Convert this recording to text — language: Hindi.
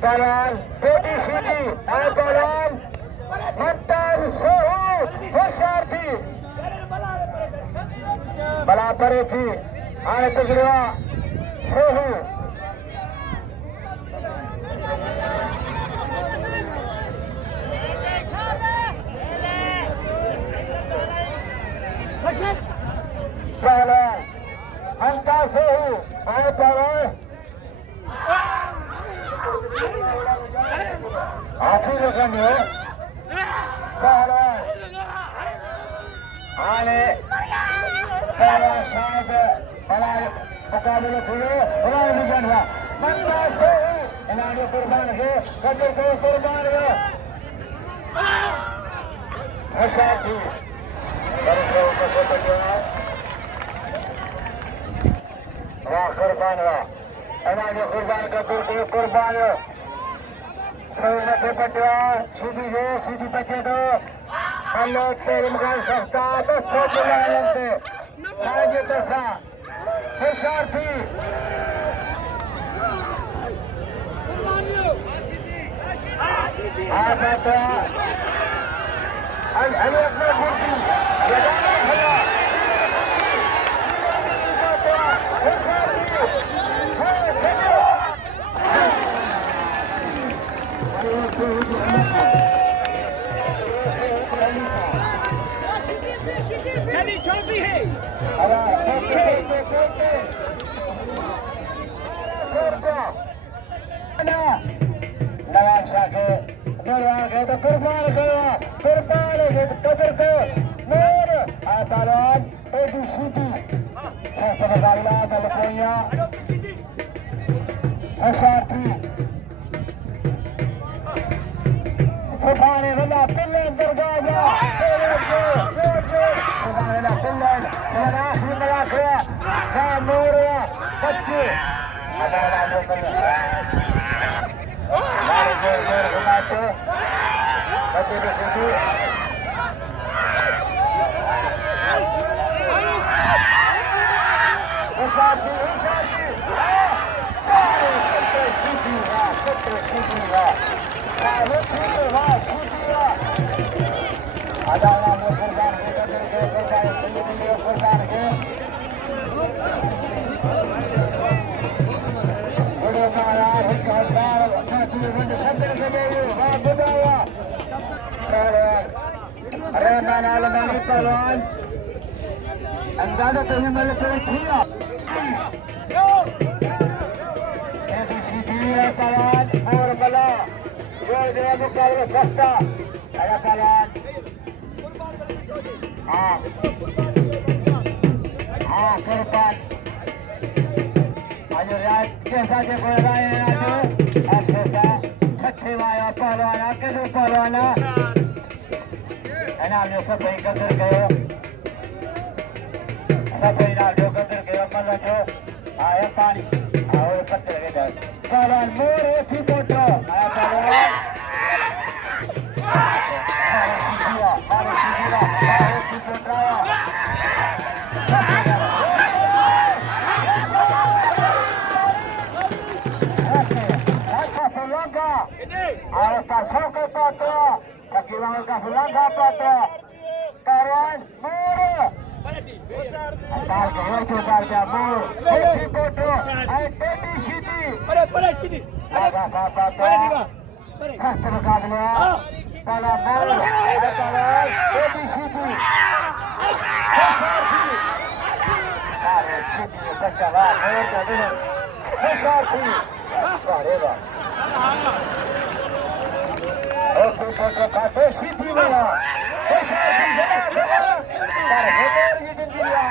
Pehlwan, Sheedi, Sheedi, and Pehlwan, Mumtaz Sohoo, Hussain, Malah Parethi, and Ubedullah Bughio. Pehlwan, Mumtaz Sohoo, and Pehlwan. Afi Pehlwan, आने Pehlwan Shahid, Malah मुकाबले हुए, उन्होंने विजन हुआ, Mumtaz Sohoo, इन्होंने कुर्बान है, कदर को कुर्बान है, हशार थी, बरसों को सोचेगा, वाह कुर्बान हुआ, इन्होंने कुर्बान का कुर्बान है, सोने से पटिया, सीधी जो, सीधी पचे तो, Allah terima sakta, bos popular ente, sahaja tersa, Hussain, ada tu, ini apa kursi, jaga saja, Shedi trophy hai. Nawab Shah के निर्वाह के तो कुर्बान करो, कुर्बान है कदर को मोर आतारान एडी सीधी ऐसा मुकाबला मलखोया हशाती सुभाने वाला पिल्ले दरगाह तेरे को सुभाने वाला पिल्ले मेरा आखिरी मलाखरा ना मोरया बच्चे अदाला लोकल हमारे जोर घुमाते बच्चे को सीधी हशाती सीधी अदाला में कुर्बान के कदर के कुर्बान के कुर्बान के बड़े महाराज एक हजार साथी बंद सदर के लिए वाह बुदावा अरे नाल में पहलवान अंदाजा तो ही मिल के किया ऐसी सीधी पहलवान और बला जोर दे मुकाबला सस्ता अरे पहलवान हाँ कुर्बान आज रात कैसा जो कोई राय है आज ऐसा छठे वाया पहलवान के दो पहलवाना है ना जो सब भाई कदर गयो सब भाई ना जो कदर गयो मतलब जो आया पानी और पत्थर के दर पहलवान मोर ऐसी पोटो आया पहलवान मारे सीधा ऐसी Poto Arasta Soke Patra, Hakim ka Fulanga Patra, Pehlwan Mur, Atal ke Yorko Barja Mur, Kusthi Patra, Sheedi Sheedi, Pare Sheedi, Aga Patra, Khasta mukabla, Pehlwan Mur, Pehlwan Sheedi Sheedi, Are Sheedi bacha va, Mur ka din, Hussain, Areva. Oke, foto kafe Sheedi mana? Hussain jala. Para motor ini dia.